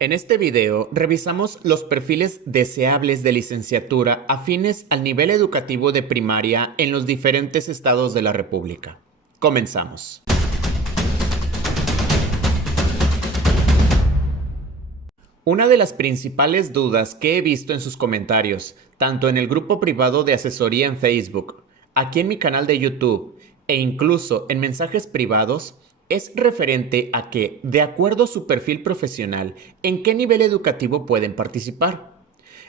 En este video revisamos los perfiles deseables de licenciatura afines al nivel educativo de primaria en los diferentes estados de la República. Comenzamos. Una de las principales dudas que he visto en sus comentarios, tanto en el grupo privado de asesoría en Facebook, aquí en mi canal de YouTube e incluso en mensajes privados, es referente a que, de acuerdo a su perfil profesional, en qué nivel educativo pueden participar.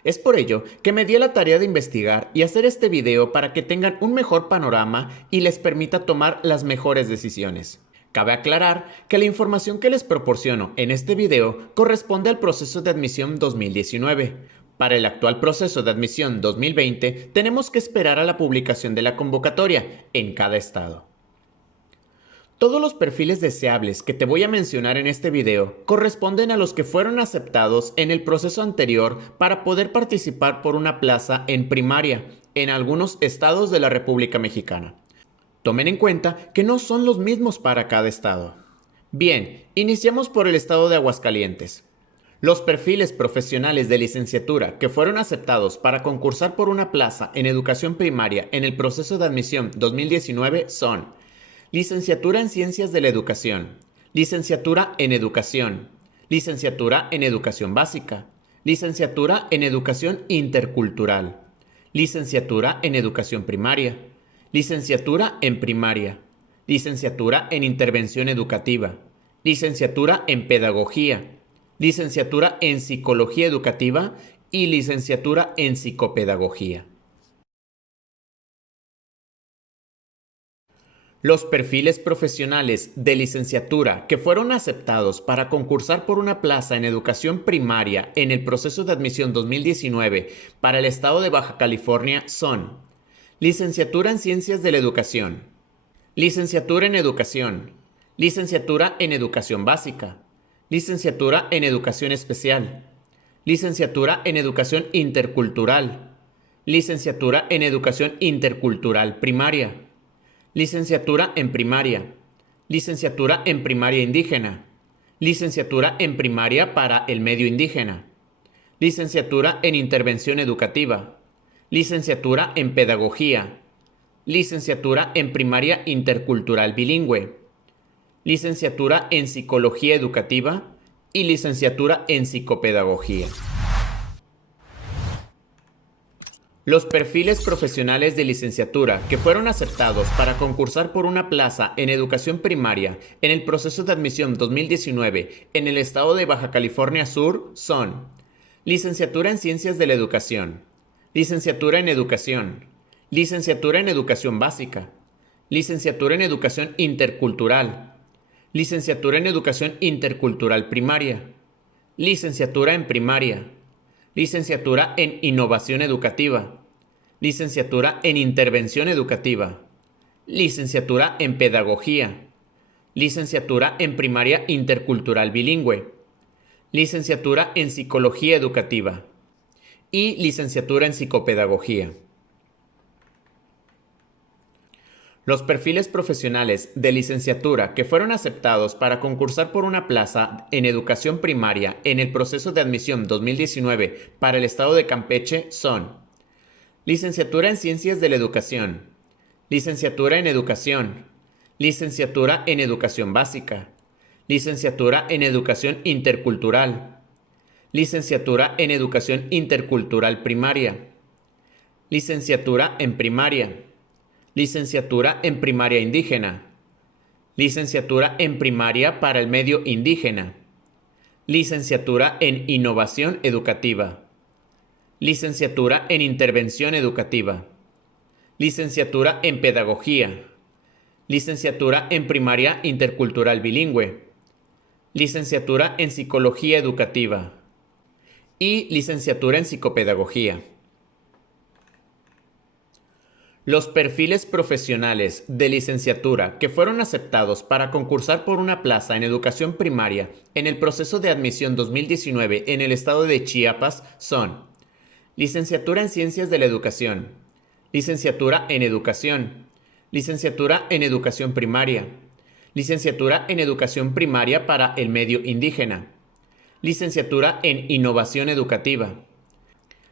Es por ello que me di a la tarea de investigar y hacer este video para que tengan un mejor panorama y les permita tomar las mejores decisiones. Cabe aclarar que la información que les proporciono en este video corresponde al proceso de admisión 2019. Para el actual proceso de admisión 2020 tenemos que esperar a la publicación de la convocatoria en cada estado. Todos los perfiles deseables que te voy a mencionar en este video corresponden a los que fueron aceptados en el proceso anterior para poder participar por una plaza en primaria en algunos estados de la República Mexicana. Tomen en cuenta que no son los mismos para cada estado. Bien, iniciamos por el estado de Aguascalientes. Los perfiles profesionales de licenciatura que fueron aceptados para concursar por una plaza en educación primaria en el proceso de admisión 2019 son: Licenciatura en Ciencias de la Educación, Licenciatura en Educación, Licenciatura en Educación Básica, Licenciatura en Educación Intercultural, Licenciatura en Educación Primaria, Licenciatura en Primaria, Licenciatura en Intervención Educativa, Licenciatura en Pedagogía, Licenciatura en Psicología Educativa y Licenciatura en Psicopedagogía. Los perfiles profesionales de licenciatura que fueron aceptados para concursar por una plaza en educación primaria en el proceso de admisión 2019 para el estado de Baja California son: Licenciatura en Ciencias de la Educación, Licenciatura en Educación, Licenciatura en Educación Básica, Licenciatura en Educación Especial, Licenciatura en Educación Intercultural, Licenciatura en Educación Intercultural Primaria, Licenciatura en Primaria, Licenciatura en Primaria Indígena, Licenciatura en Primaria para el Medio Indígena, Licenciatura en Intervención Educativa, Licenciatura en Pedagogía, Licenciatura en Primaria Intercultural Bilingüe, Licenciatura en Psicología Educativa y Licenciatura en Psicopedagogía. Los perfiles profesionales de licenciatura que fueron aceptados para concursar por una plaza en educación primaria en el proceso de admisión 2019 en el estado de Baja California Sur son: Licenciatura en Ciencias de la Educación, Licenciatura en Educación, Licenciatura en Educación Básica, Licenciatura en Educación Intercultural, Licenciatura en Educación Intercultural Primaria, Licenciatura en Primaria, Licenciatura en Innovación Educativa, Licenciatura en Intervención Educativa, Licenciatura en Pedagogía, Licenciatura en Primaria Intercultural Bilingüe, Licenciatura en Psicología Educativa y Licenciatura en Psicopedagogía. Los perfiles profesionales de licenciatura que fueron aceptados para concursar por una plaza en educación primaria en el proceso de admisión 2019 para el estado de Campeche son: Licenciatura en Ciencias de la Educación, Licenciatura en Educación, Licenciatura en Educación Básica, Licenciatura en Educación Intercultural, Licenciatura en Educación Intercultural Primaria, Licenciatura en Primaria, Licenciatura en Primaria Indígena, Licenciatura en Primaria para el Medio Indígena, Licenciatura en Innovación Educativa, Licenciatura en Intervención Educativa, Licenciatura en Pedagogía, Licenciatura en Primaria Intercultural Bilingüe, Licenciatura en Psicología Educativa y Licenciatura en Psicopedagogía. Los perfiles profesionales de licenciatura que fueron aceptados para concursar por una plaza en educación primaria en el proceso de admisión 2019 en el estado de Chiapas son: Licenciatura en Ciencias de la Educación, Licenciatura en Educación, Licenciatura en Educación Primaria, Licenciatura en Educación Primaria para el Medio Indígena, licenciatura en Innovación Educativa,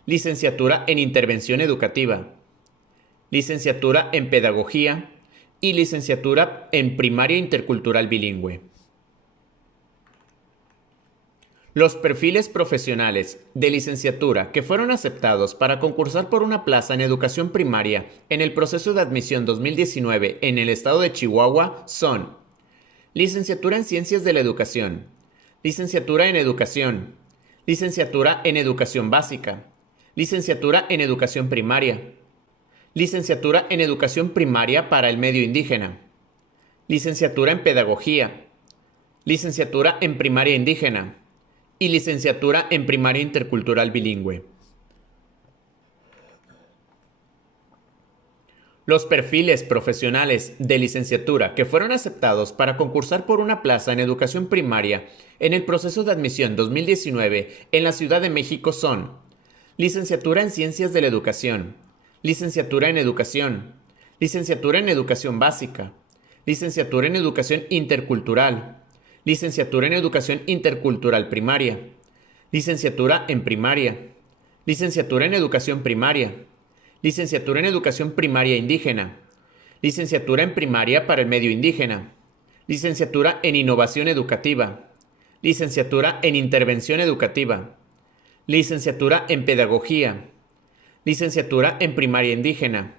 licenciatura en Intervención Educativa, licenciatura en Pedagogía y licenciatura en Primaria Intercultural Bilingüe. Los perfiles profesionales de licenciatura que fueron aceptados para concursar por una plaza en educación primaria en el proceso de admisión 2019 en el estado de Chihuahua son: licenciatura en Ciencias de la Educación, licenciatura en Educación, licenciatura en Educación Básica, licenciatura en Educación Primaria, licenciatura en Educación Primaria para el Medio Indígena, licenciatura en Pedagogía, licenciatura en Primaria Indígena y licenciatura en Primaria Intercultural Bilingüe. Los perfiles profesionales de licenciatura que fueron aceptados para concursar por una plaza en educación primaria en el proceso de admisión 2019 en la Ciudad de México son: licenciatura en Ciencias de la Educación, licenciatura en Educación, licenciatura en Educación Básica, licenciatura en Educación Intercultural, licenciatura en Educación Intercultural Primaria, licenciatura en Primaria, licenciatura en Educación Primaria, licenciatura en Educación Primaria Indígena, licenciatura en Primaria para el Medio Indígena, licenciatura en Innovación Educativa, licenciatura en Intervención Educativa, licenciatura en Pedagogía, licenciatura en Primaria Indígena,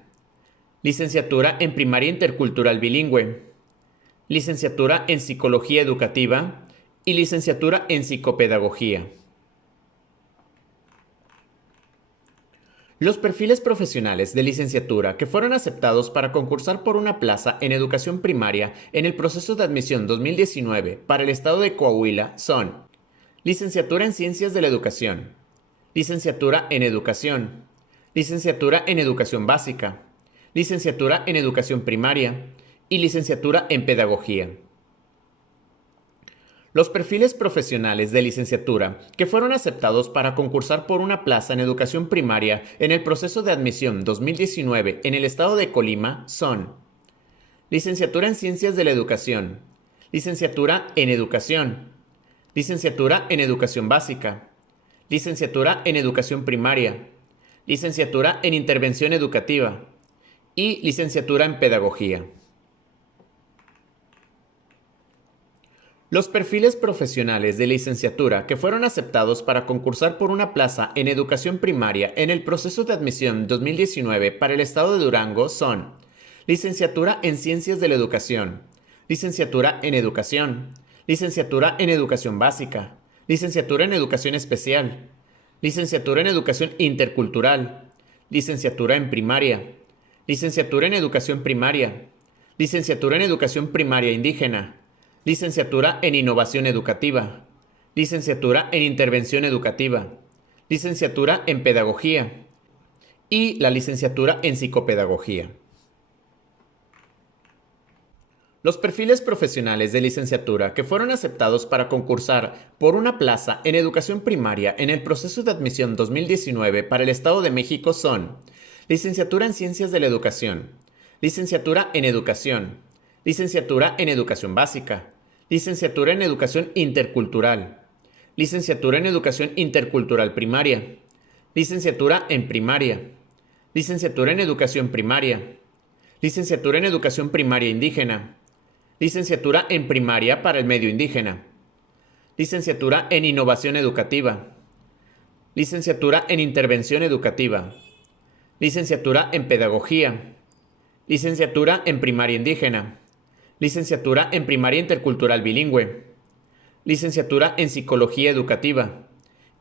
licenciatura en Primaria Intercultural Bilingüe, licenciatura en Psicología Educativa y licenciatura en Psicopedagogía. Los perfiles profesionales de licenciatura que fueron aceptados para concursar por una plaza en educación primaria en el proceso de admisión 2019 para el estado de Coahuila son: licenciatura en Ciencias de la Educación, licenciatura en Educación, licenciatura en Educación Básica, licenciatura en Educación Primaria y licenciatura en Pedagogía. Los perfiles profesionales de licenciatura que fueron aceptados para concursar por una plaza en educación primaria en el proceso de admisión 2019 en el estado de Colima son: licenciatura en Ciencias de la Educación, licenciatura en Educación, licenciatura en Educación Básica, licenciatura en Educación Primaria, licenciatura en Intervención Educativa y licenciatura en Pedagogía. Los perfiles profesionales de licenciatura que fueron aceptados para concursar por una plaza en educación primaria en el proceso de admisión 2019 para el estado de Durango son: licenciatura en Ciencias de la Educación, licenciatura en Educación, licenciatura en Educación Básica, licenciatura en Educación Especial, licenciatura en Educación Intercultural, licenciatura en Primaria, licenciatura en Educación Primaria, licenciatura en Educación Primaria Indígena, licenciatura en Innovación Educativa, licenciatura en Intervención Educativa, licenciatura en Pedagogía y la licenciatura en Psicopedagogía. Los perfiles profesionales de licenciatura que fueron aceptados para concursar por una plaza en educación primaria en el proceso de admisión 2019 para el Estado de México son: licenciatura en Ciencias de la Educación, licenciatura en Educación, licenciatura en Educación Básica, licenciatura en Educación Intercultural, licenciatura en Educación Intercultural Primaria, licenciatura en Primaria, licenciatura en Educación Primaria, licenciatura en Educación Primaria Indígena, licenciatura en Primaria para el Medio Indígena, licenciatura en Innovación Educativa, licenciatura en Intervención Educativa, licenciatura en Pedagogía, licenciatura en Primaria Indígena, licenciatura en Primaria Intercultural Bilingüe, licenciatura en Psicología Educativa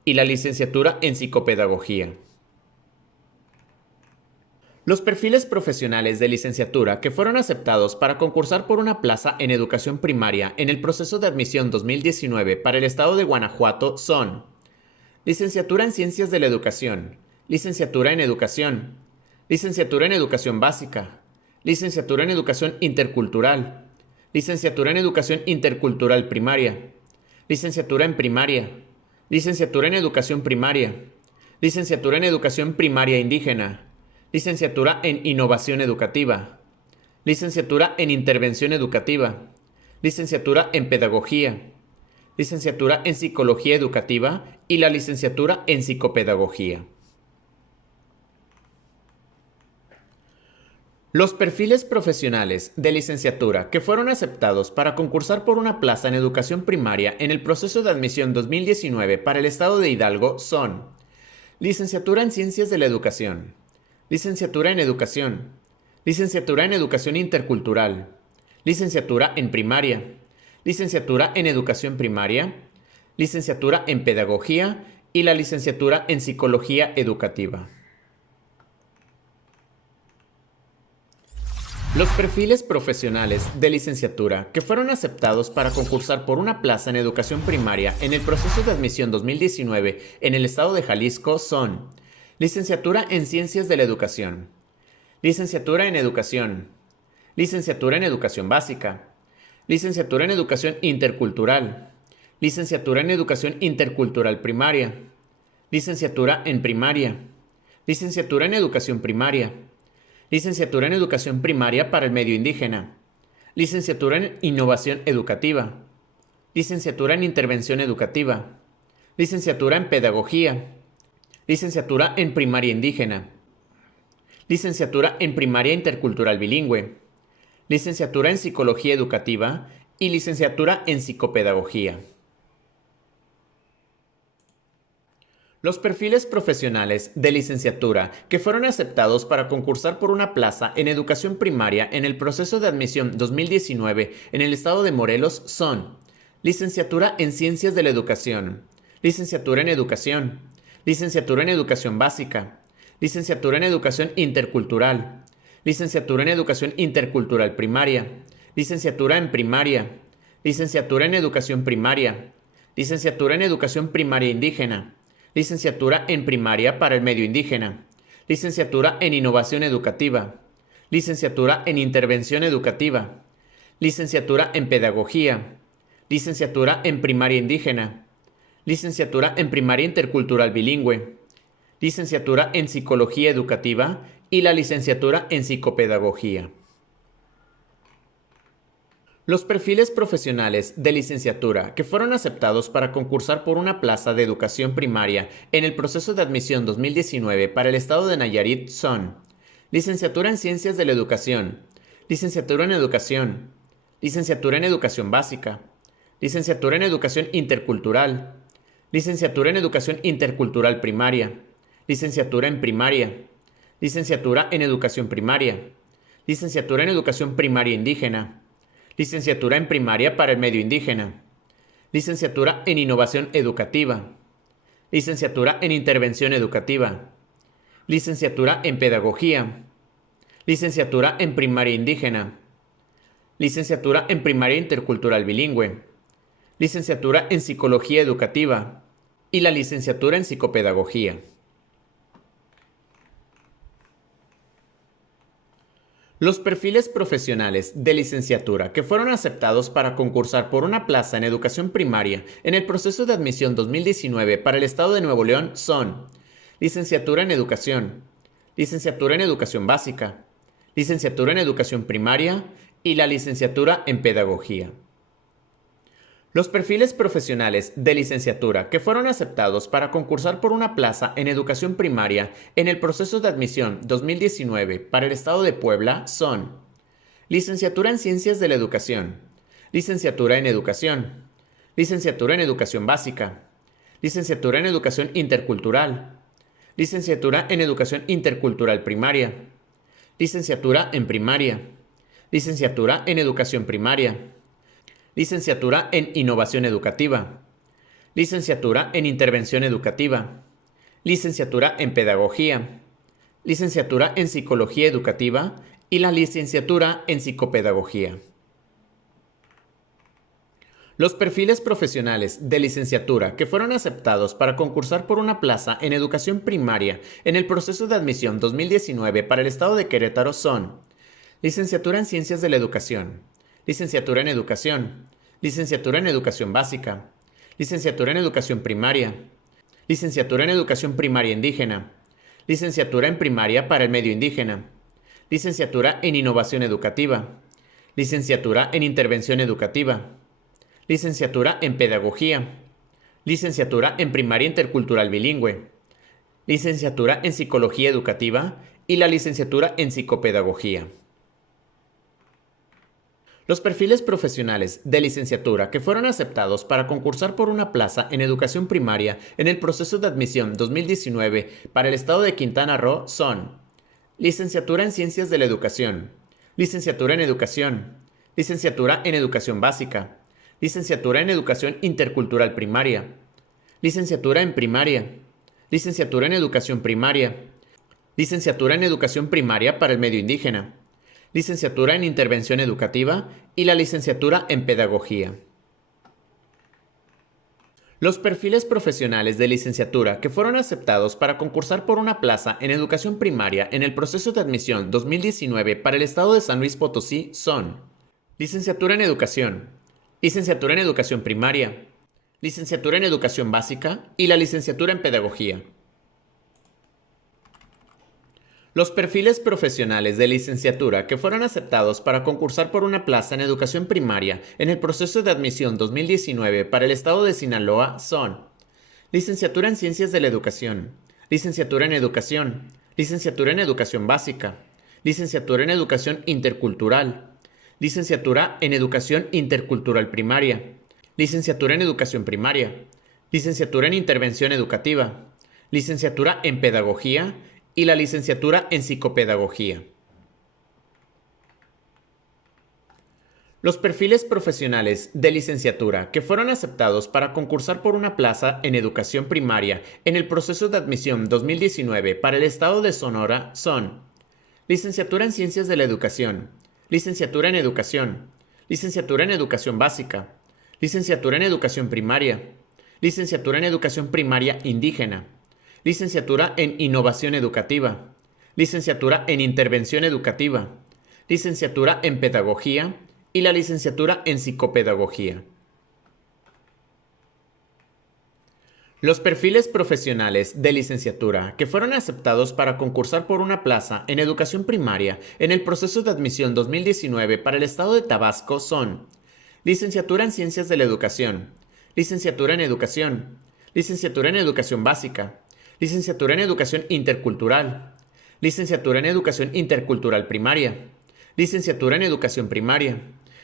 y la licenciatura en Psicopedagogía. Los perfiles profesionales de licenciatura que fueron aceptados para concursar por una plaza en educación primaria en el proceso de admisión 2019 para el estado de Guanajuato son: licenciatura en Ciencias de la Educación, licenciatura en Educación, licenciatura en Educación Básica, licenciatura en Educación Intercultural, licenciatura en Educación Intercultural Primaria, licenciatura en Primaria, licenciatura en Educación Primaria, licenciatura en Educación Primaria Indígena, licenciatura en Innovación Educativa, licenciatura en Intervención Educativa, licenciatura en Pedagogía, licenciatura en Psicología Educativa y la licenciatura en Psicopedagogía. Los perfiles profesionales de licenciatura que fueron aceptados para concursar por una plaza en educación primaria en el proceso de admisión 2019 para el estado de Hidalgo son licenciatura en Ciencias de la Educación, licenciatura en Educación, licenciatura en Educación Intercultural, licenciatura en Primaria, licenciatura en Educación Primaria, licenciatura en Pedagogía y la licenciatura en Psicología Educativa. Los perfiles profesionales de licenciatura que fueron aceptados para concursar por una plaza en educación primaria en el proceso de admisión 2019 en el estado de Jalisco son licenciatura en Ciencias de la Educación, licenciatura en Educación, licenciatura en Educación Básica, licenciatura en Educación Intercultural, licenciatura en Educación Intercultural Primaria, licenciatura en Primaria, licenciatura en Educación Primaria, licenciatura en Educación Primaria para el Medio Indígena, licenciatura en Innovación Educativa, licenciatura en Intervención Educativa, licenciatura en Pedagogía, licenciatura en Primaria Indígena, licenciatura en Primaria Intercultural Bilingüe, licenciatura en Psicología Educativa y licenciatura en Psicopedagogía. Los perfiles profesionales de licenciatura que fueron aceptados para concursar por una plaza en educación primaria en el proceso de admisión 2019 en el estado de Morelos son licenciatura en Ciencias de la Educación, licenciatura en Educación, licenciatura en Educación Básica, licenciatura en Educación Intercultural, licenciatura en Educación Intercultural Primaria, licenciatura en Primaria, licenciatura en Educación Primaria, licenciatura en Educación Primaria Indígena, licenciatura en Primaria para el Medio Indígena, licenciatura en Innovación Educativa, licenciatura en Intervención Educativa, licenciatura en Pedagogía, licenciatura en Primaria Indígena, licenciatura en Primaria Intercultural Bilingüe, licenciatura en Psicología Educativa y la licenciatura en Psicopedagogía. Los perfiles profesionales de licenciatura que fueron aceptados para concursar por una plaza de educación primaria en el proceso de admisión 2019 para el estado de Nayarit son licenciatura en Ciencias de la Educación, licenciatura en Educación, licenciatura en Educación Básica, licenciatura en Educación Intercultural, licenciatura en Educación Intercultural Primaria, licenciatura en Primaria, licenciatura en Educación Primaria, licenciatura en Educación Primaria Indígena, licenciatura en Primaria para el Medio Indígena, licenciatura en Innovación Educativa, licenciatura en Intervención Educativa, licenciatura en Pedagogía, licenciatura en Primaria Indígena, licenciatura en Primaria Intercultural Bilingüe, licenciatura en Psicología Educativa y la licenciatura en Psicopedagogía. Los perfiles profesionales de licenciatura que fueron aceptados para concursar por una plaza en educación primaria en el proceso de admisión 2019 para el estado de Nuevo León son licenciatura en Educación, licenciatura en Educación Básica, licenciatura en Educación Primaria y la licenciatura en Pedagogía. Los perfiles profesionales de licenciatura que fueron aceptados para concursar por una plaza en educación primaria en el proceso de admisión 2019 para el estado de Puebla son licenciatura en Ciencias de la Educación, licenciatura en Educación, licenciatura en Educación Básica, licenciatura en Educación Intercultural, licenciatura en Educación Intercultural Primaria, licenciatura en Primaria, licenciatura en Educación Primaria, licenciatura en Innovación Educativa, licenciatura en Intervención Educativa, licenciatura en Pedagogía, licenciatura en Psicología Educativa y la licenciatura en Psicopedagogía. Los perfiles profesionales de licenciatura que fueron aceptados para concursar por una plaza en educación primaria en el proceso de admisión 2019 para el estado de Querétaro son licenciatura en Ciencias de la Educación, licenciatura en Educación, licenciatura en Educación Básica, licenciatura en Educación Primaria, licenciatura en Educación Primaria Indígena, licenciatura en Primaria para el Medio Indígena, licenciatura en Innovación Educativa, licenciatura en Intervención Educativa, licenciatura en Pedagogía, licenciatura en Primaria Intercultural Bilingüe, licenciatura en Psicología Educativa y la licenciatura en Psicopedagogía. Los perfiles profesionales de licenciatura que fueron aceptados para concursar por una plaza en educación primaria en el proceso de admisión 2019 para el estado de Quintana Roo son licenciatura en Ciencias de la Educación, licenciatura en Educación, licenciatura en Educación Básica, licenciatura en Educación Intercultural Primaria, licenciatura en Primaria, licenciatura en Educación Primaria, licenciatura en Educación Primaria para el Medio Indígena, licenciatura en Intervención Educativa y la licenciatura en Pedagogía. Los perfiles profesionales de licenciatura que fueron aceptados para concursar por una plaza en educación primaria en el proceso de admisión 2019 para el estado de San Luis Potosí son licenciatura en Educación, licenciatura en Educación Primaria, licenciatura en Educación Básica y la licenciatura en Pedagogía. Los perfiles profesionales de licenciatura que fueron aceptados para concursar por una plaza en educación primaria en el proceso de admisión 2019 para el estado de Sinaloa son licenciatura en Ciencias de la Educación, licenciatura en Educación, licenciatura en Educación Básica, licenciatura en Educación Intercultural, licenciatura en Educación Intercultural Primaria, licenciatura en Educación Primaria, licenciatura en Intervención Educativa, licenciatura en Pedagogía y la licenciatura en Psicopedagogía. Los perfiles profesionales de licenciatura que fueron aceptados para concursar por una plaza en educación primaria en el proceso de admisión 2019 para el estado de Sonora son licenciatura en Ciencias de la Educación, licenciatura en Educación, licenciatura en Educación Básica, licenciatura en Educación Primaria, licenciatura en Educación Primaria Indígena, licenciatura en Innovación Educativa, licenciatura en Intervención Educativa, licenciatura en Pedagogía y la licenciatura en Psicopedagogía. Los perfiles profesionales de licenciatura que fueron aceptados para concursar por una plaza en educación primaria en el proceso de admisión 2019 para el estado de Tabasco son licenciatura en Ciencias de la Educación, licenciatura en Educación, licenciatura en Educación Básica, licenciatura en Educación Intercultural, licenciatura en Educación Intercultural Primaria, licenciatura en Educación Primaria,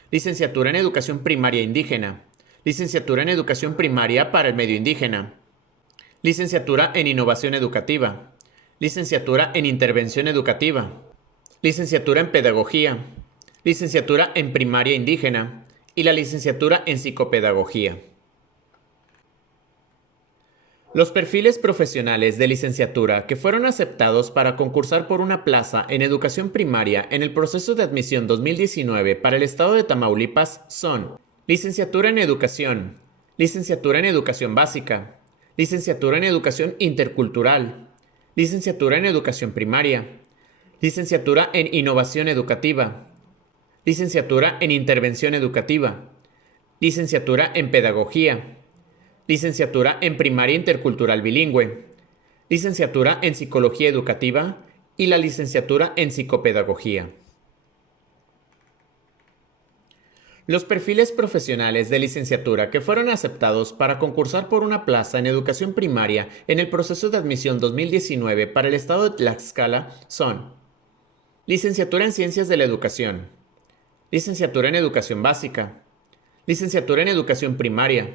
licenciatura en Educación Primaria Indígena, licenciatura en Educación Primaria para el Medio Indígena, licenciatura en Innovación Educativa, licenciatura en Intervención Educativa, licenciatura en Pedagogía, licenciatura en Primaria Indígena y la licenciatura en Psicopedagogía. Los perfiles profesionales de licenciatura que fueron aceptados para concursar por una plaza en educación primaria en el proceso de admisión 2019 para el estado de Tamaulipas son licenciatura en Educación, licenciatura en Educación Básica, licenciatura en Educación Intercultural, licenciatura en Educación Primaria, licenciatura en Innovación Educativa, licenciatura en Intervención Educativa, licenciatura en Pedagogía, licenciatura en Primaria Intercultural Bilingüe, licenciatura en Psicología Educativa y la licenciatura en Psicopedagogía. Los perfiles profesionales de licenciatura que fueron aceptados para concursar por una plaza en educación primaria en el proceso de admisión 2019 para el estado de Tlaxcala son licenciatura en Ciencias de la Educación, licenciatura en Educación Básica, licenciatura en Educación Primaria,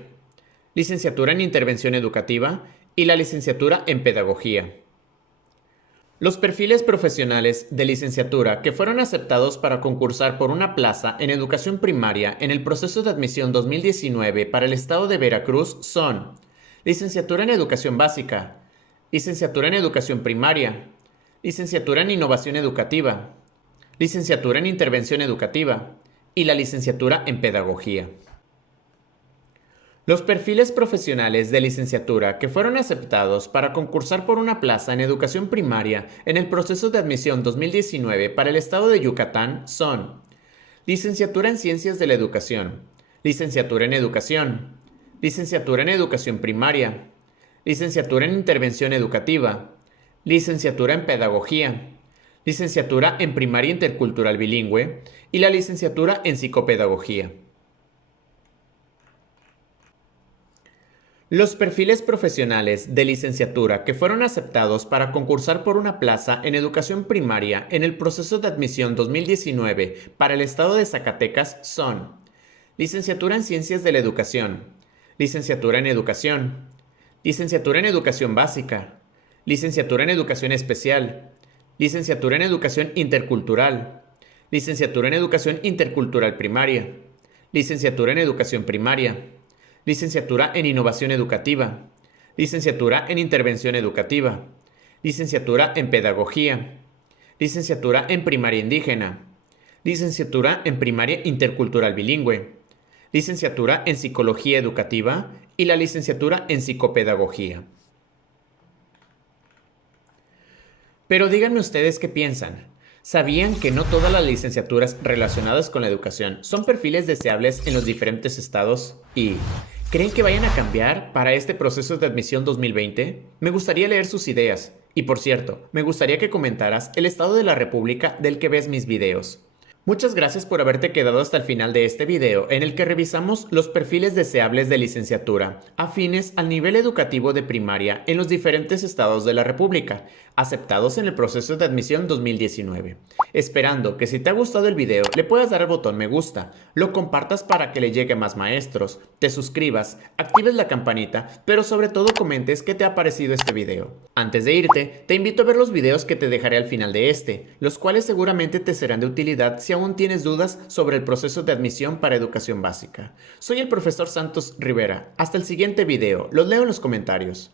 licenciatura en Intervención Educativa y la licenciatura en Pedagogía. Los perfiles profesionales de licenciatura que fueron aceptados para concursar por una plaza en educación primaria en el proceso de admisión 2019 para el estado de Veracruz son licenciatura en Educación Básica, licenciatura en Educación Primaria, licenciatura en Innovación Educativa, licenciatura en Intervención Educativa y la licenciatura en Pedagogía. Los perfiles profesionales de licenciatura que fueron aceptados para concursar por una plaza en educación primaria en el proceso de admisión 2019 para el estado de Yucatán son licenciatura en Ciencias de la Educación, licenciatura en Educación, licenciatura en Educación Primaria, licenciatura en Intervención Educativa, licenciatura en Pedagogía, licenciatura en Primaria Intercultural Bilingüe y la licenciatura en Psicopedagogía. Los perfiles profesionales de licenciatura que fueron aceptados para concursar por una plaza en educación primaria en el proceso de admisión 2019 para el estado de Zacatecas son licenciatura en Ciencias de la Educación, licenciatura en Educación, licenciatura en Educación Básica, licenciatura en Educación Especial, licenciatura en Educación Intercultural, licenciatura en Educación Intercultural Primaria, licenciatura en Educación Primaria, licenciatura en Innovación Educativa, licenciatura en Intervención Educativa, licenciatura en Pedagogía, licenciatura en Primaria Indígena, licenciatura en Primaria Intercultural Bilingüe, licenciatura en Psicología Educativa y la licenciatura en Psicopedagogía. Pero díganme ustedes qué piensan. ¿Sabían que no todas las licenciaturas relacionadas con la educación son perfiles deseables en los diferentes estados? ¿Y creen que vayan a cambiar para este proceso de admisión 2020? Me gustaría leer sus ideas. Y por cierto, me gustaría que comentaras el estado de la República del que ves mis videos. Muchas gracias por haberte quedado hasta el final de este video en el que revisamos los perfiles deseables de licenciatura afines al nivel educativo de primaria en los diferentes estados de la República, aceptados en el proceso de admisión 2019. Esperando que si te ha gustado el video le puedas dar al botón me gusta, lo compartas para que le llegue a más maestros, te suscribas, actives la campanita, pero sobre todo comentes qué te ha parecido este video. Antes de irte, te invito a ver los videos que te dejaré al final de este, los cuales seguramente te serán de utilidad si aún tienes dudas sobre el proceso de admisión para educación básica. Soy el profesor Santos Rivera. Hasta el siguiente video. Los leo en los comentarios.